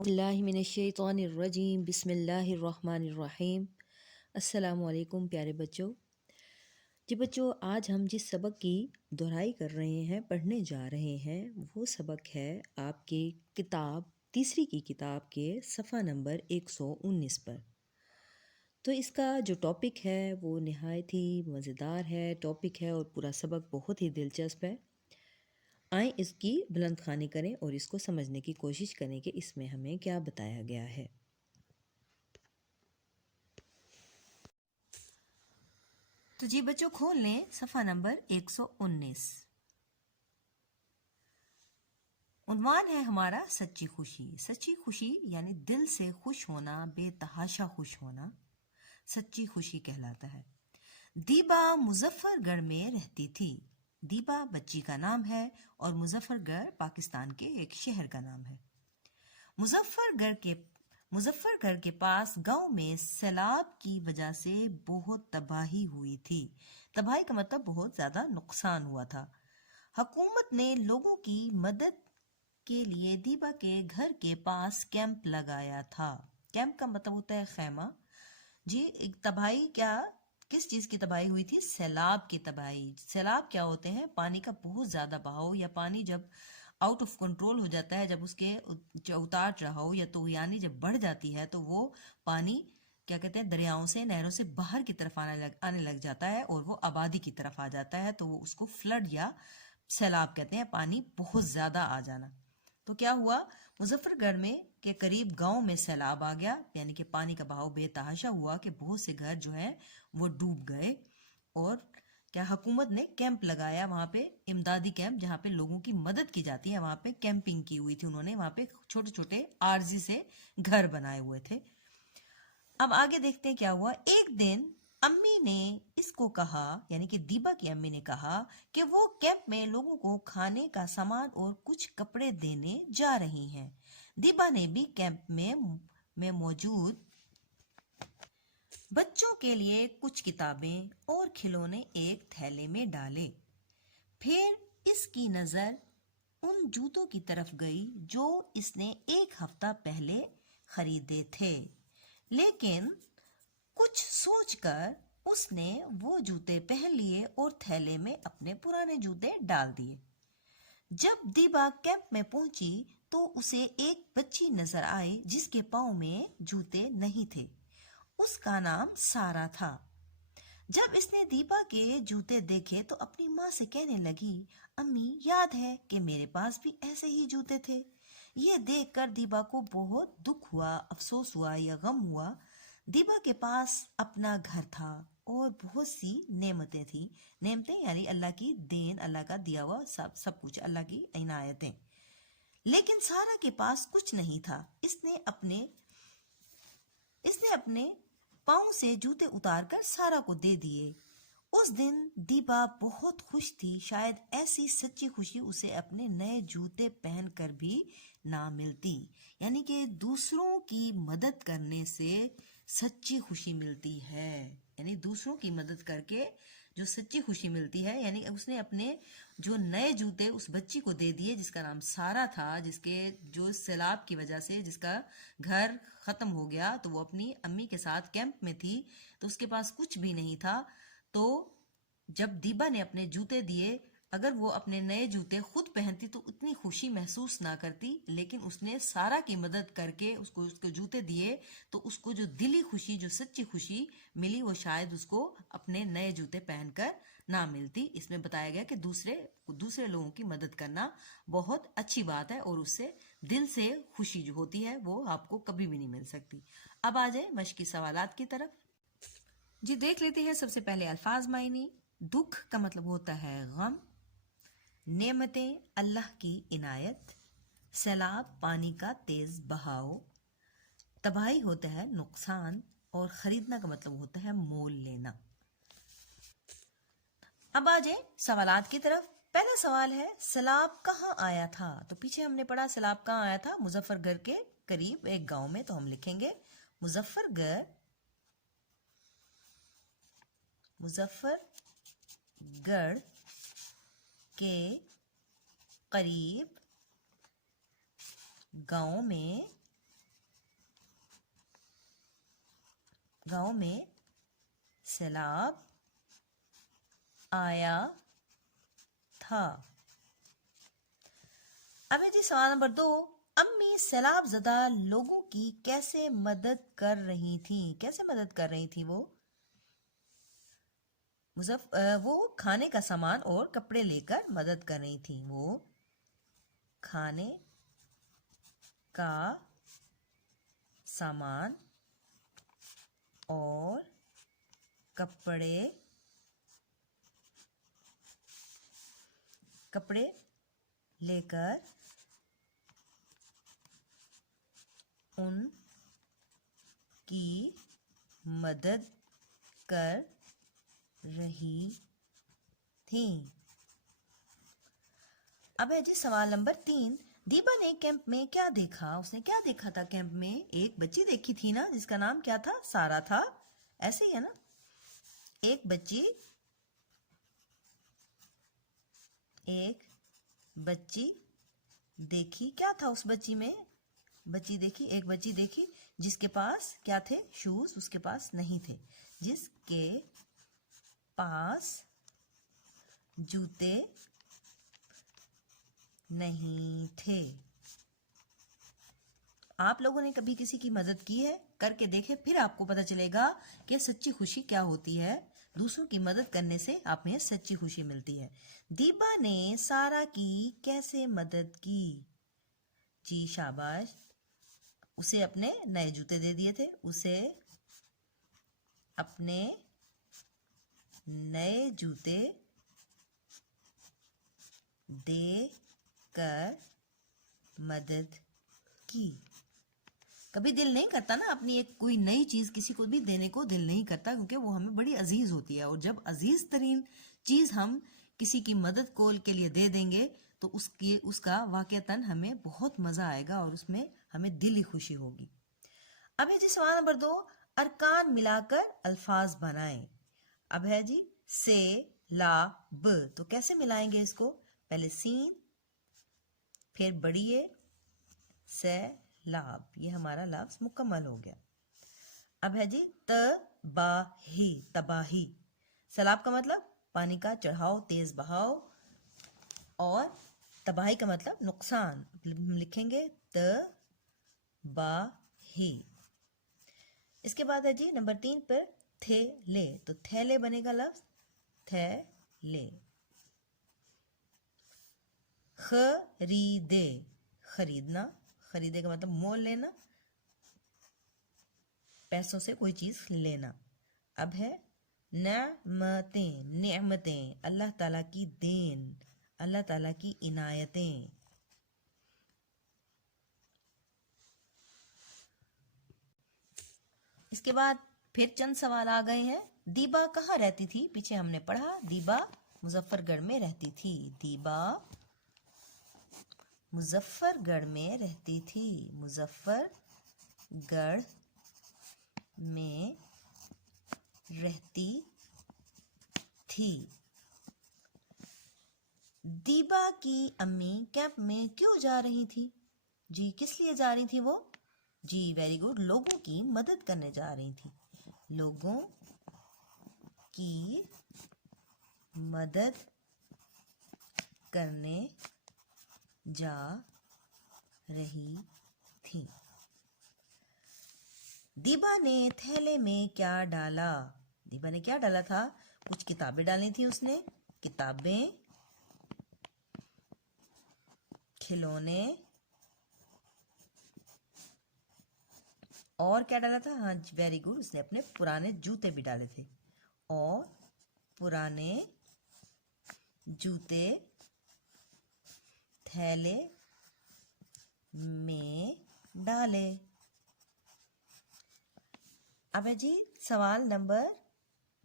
बिस्मिल्लाहिमिनश्शैतानिर्रजीम बिस्मिल्लाहिर्रहमानिर्रहीम। अस्सलामुअलैकुम प्यारे बच्चों। जी बच्चों, आज हम जिस सबक की दोहराई कर रहे हैं, पढ़ने जा रहे हैं, वो सबक है आपकी किताब तीसरी की किताब के सफ़ा नंबर 119 पर। तो इसका जो टॉपिक है वो नहायत ही मज़ेदार है टॉपिक है और पूरा सबक बहुत ही दिलचस्प है। आए इसकी बुलंद ख़्वानी करें और इसको समझने की कोशिश करें कि इसमें हमें क्या बताया गया है। तो जी बच्चों, खोल लें सफ़ा नंबर 119। उन्वान है हमारा सच्ची खुशी। सच्ची खुशी यानी दिल से खुश होना, बेतहाशा खुश होना सच्ची खुशी कहलाता है। दीबा मुजफ्फरगढ़ में रहती थी। दीबा बच्ची का नाम है और मुजफ्फरगढ़ पाकिस्तान के एक शहर का नाम है। मुजफ्फरगढ़ के पास गांव में सैलाब की वजह से बहुत तबाही हुई थी। तबाही का मतलब बहुत ज़्यादा नुकसान हुआ था। हुकूमत ने लोगों की मदद के लिए दीबा के घर के पास कैंप लगाया था। कैंप का मतलब होता है खैमा। जी, एक तबाही क्या, किस चीज़ की तबाही हुई थी? सैलाब की तबाही। सैलाब क्या होते हैं? पानी का बहुत ज़्यादा बहाव या पानी जब आउट ऑफ कंट्रोल हो जाता है, जब उसके उतार चढ़ाव या तो यानी जब बढ़ जाती है तो वो पानी क्या कहते हैं, दरियाओं से नहरों से बाहर की तरफ आने लग जाता है और वो आबादी की तरफ आ जाता है, तो वो उसको फ्लड या सैलाब कहते हैं, पानी बहुत ज़्यादा आ जाना। तो क्या हुआ, मुजफ्फरगढ़ में के करीब गांव में सैलाब आ गया, यानी कि पानी का बहाव बेतहाशा हुआ कि बहुत से घर जो हैं वो डूब गए। और क्या हुकूमत ने कैंप लगाया वहां पे, इमदादी कैंप, जहाँ पे लोगों की मदद की जाती है, वहां पे कैंपिंग की हुई थी उन्होंने। वहां पे छोटे छोटे आरजी से घर बनाए हुए थे। अब आगे देखते हैं क्या हुआ। एक दिन अम्मी ने इसको कहा, यानी कि दीबा की अम्मी ने कहा कि वो कैंप में लोगों को खाने का सामान और कुछ कपड़े देने जा रही हैं। दीबा ने भी कैंप में मौजूद बच्चों के लिए कुछ किताबें और खिलौने एक थैले में डाले। फिर इसकी नजर उन जूतों की तरफ गई जो इसने एक हफ्ता पहले खरीदे थे, लेकिन कुछ सोचकर उसने वो जूते पहन लिए और थैले में अपने पुराने जूते डाल दिए। जब दीबा कैंप में पहुंची तो उसे एक बच्ची नजर आई जिसके पाँव में जूते नहीं थे। उसका नाम सारा था। जब इसने दीपा के जूते देखे तो अपनी माँ से कहने लगी, अम्मी, याद है कि मेरे पास भी ऐसे ही जूते थे। यह देखकर दीपा को बहुत दुख हुआ, अफसोस हुआ या गम हुआ। दीपा के पास अपना घर था और बहुत सी नेमतें थी। नेमतें यानी अल्लाह की देन, अल्लाह का दिया हुआ सब कुछ, अल्लाह की इनायतें। लेकिन सारा के पास कुछ नहीं था। इसने अपने पाँव से जूते उतारकर सारा को दे दिए। उस दिन दीबा बहुत खुश थी। शायद ऐसी सच्ची खुशी उसे अपने नए जूते पहनकर भी ना मिलती। यानी कि दूसरों की मदद करने से सच्ची खुशी मिलती है। यानी दूसरों की मदद करके जो सच्ची खुशी मिलती है, यानी उसने अपने जो नए जूते उस बच्ची को दे दिए जिसका नाम सारा था, जिसके जो सैलाब की वजह से जिसका घर खत्म हो गया, तो वो अपनी अम्मी के साथ कैंप में थी, तो उसके पास कुछ भी नहीं था। तो जब दीबा ने अपने जूते दिए, अगर वो अपने नए जूते खुद पहनती तो उतनी खुशी महसूस ना करती, लेकिन उसने सारा की मदद करके उसको उसको जूते दिए, तो उसको जो दिली खुशी, जो सच्ची खुशी मिली, वो शायद उसको अपने नए जूते पहनकर ना मिलती। इसमें बताया गया कि दूसरे लोगों की मदद करना बहुत अच्छी बात है और उससे दिल से खुशी जो होती है वो आपको कभी भी नहीं मिल सकती। अब आ जाए मश्की सवालात की तरफ। जी, देख लेते हैं सबसे पहले अल्फाज मायने। दुख का मतलब होता है गम। नेमतें अल्लाह की इनायत। सैलाब पानी का तेज बहाव। तबाही होता है नुकसान। और खरीदना का मतलब होता है मोल लेना। अब आ जाए सवालात की तरफ। पहला सवाल है, सैलाब कहाँ आया था? तो पीछे हमने पढ़ा सैलाब कहाँ आया था, मुजफ्फरगढ़ के करीब एक गांव में। तो हम लिखेंगे मुजफ्फरगढ़ के करीब गांव में गांव में सैलाब आया था। अब है जी सवाल नंबर 2। अम्मी सैलाब ज़दा लोगों की कैसे मदद कर रही थी? कैसे मदद कर रही थी वो? वो खाने का सामान और कपड़े लेकर मदद कर रही थी। वो खाने का सामान और कपड़े लेकर उनकी मदद कर रही थी। अब है जी सवाल नंबर 3। दीपा ने कैंप में क्या देखा? उसने क्या देखा था कैंप में? एक बच्ची देखी थी ना, जिसका नाम क्या था? सारा था। ऐसे ही है ना। एक बच्ची देखी। क्या था उस बच्ची में? एक बच्ची देखी जिसके पास क्या थे? शूज उसके पास नहीं थे। जिसके पास जूते नहीं थे। आप लोगों ने कभी किसी की मदद की है? करके देखें, फिर आपको पता चलेगा कि सच्ची खुशी क्या होती है। दूसरों की मदद करने से आप में सच्ची खुशी मिलती है। दीपा ने सारा की कैसे मदद की? जी शाबाश। उसे अपने नए जूते दे दिए थे। उसे अपने नए जूते दे कर मदद की। कभी दिल नहीं करता ना, अपनी एक कोई नई चीज किसी को भी देने को दिल नहीं करता, क्योंकि वो हमें बड़ी अजीज होती है। और जब अजीज तरीन चीज हम किसी की मदद के लिए दे देंगे तो उसका वाकईतन हमें बहुत मजा आएगा और उसमें हमें दिली खुशी होगी। अब है जी सवाल नंबर 2। अरकान मिलाकर अल्फाज बनाएं। अब है जी से ला ब, तो कैसे मिलाएंगे इसको? पहले सीन, फिर बड़ी ए, सैलाब। ये हमारा लफ्ज मुकम्मल हो गया। अब है जी तबाही। तबाही। सैलाब का मतलब पानी का चढ़ाव, तेज बहाव। और तबाही का मतलब नुकसान। हम लिखेंगे तबाही। इसके बाद है जी नंबर 3 पर थैले। तो थैले बनेगा लफ्ज थैले। खरीदे। खरीदना। खरीदे का मतलब मोल लेना, पैसों से कोई चीज लेना। अब है नेमतें। नेमतें अल्लाह ताला की देन, अल्लाह ताला की इनायतें। इसके बाद फिर चंद सवाल आ गए हैं। दीबा कहाँ रहती थी? पीछे हमने पढ़ा दीबा मुजफ्फरगढ़ में रहती थी। दीबा मुजफ्फरगढ़ में रहती थी। मुजफ्फरगढ़ में रहती थी। दीबा की अम्मी कैंप में क्यों जा रही थी? जी किस लिए जा रही थी वो? जी वेरी गुड, लोगों की मदद करने जा रही थी। लोगों की मदद करने जा रही थी। दीबा ने थैले में क्या डाला? दीबा ने क्या डाला था? कुछ किताबें डाली थी उसने। किताबें, खिलौने, और क्या डाला था? हाँ वेरी गुड, उसने अपने पुराने जूते भी डाले थे। और पुराने जूते थैले में डाले। अब है जी सवाल नंबर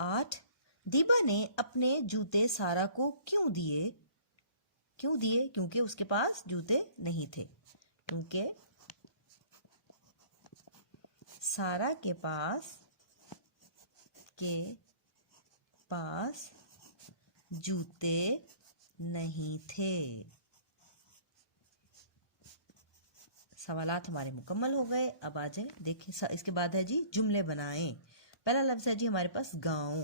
8। दीबा ने अपने जूते सारा को क्यों दिए? क्यों दिए? क्योंकि उसके पास जूते नहीं थे। क्योंकि सारा के पास जूते नहीं थे। सवालात हमारे मुकम्मल हो गए। अब आ जाए देखिए इसके बाद है जी जुमले बनाएं। पहला लफ्ज़ है जी हमारे पास गाँव।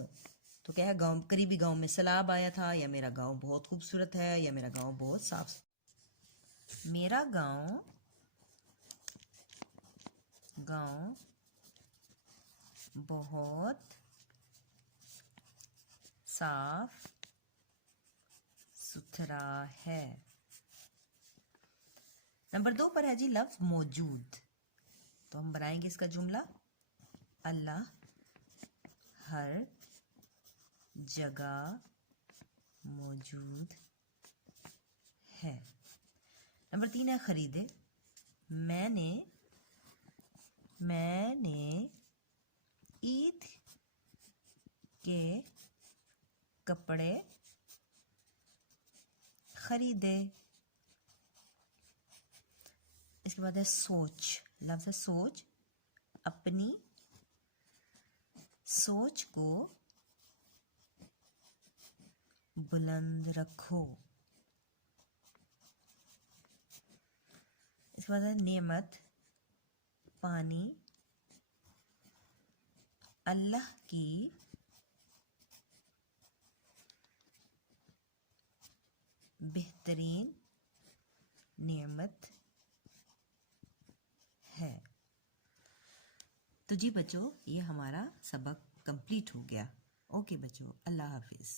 तो क्या है, गाँव, करीबी गाँव में सैलाब आया था, या मेरा गाँव बहुत खूबसूरत है, या मेरा गाँव बहुत साफ। मेरा गाँव बहुत साफ सुथरा है। नंबर 2 पर है जी लफ्ज मौजूद। तो हम बनाएंगे इसका जुमला, अल्लाह हर जगह मौजूद है। नंबर 3 है खरीदे। मैंने ईद के कपड़े खरीदे। इसके बाद है सोच। लफ्ज़ है सोच। अपनी सोच को बुलंद रखो। इसके बाद है नेमत। पानी अल्लाह की बेहतरीन नेमत है। तो जी बच्चों, ये हमारा सबक कंप्लीट हो गया। ओके बच्चों, अल्लाह हाफिज़।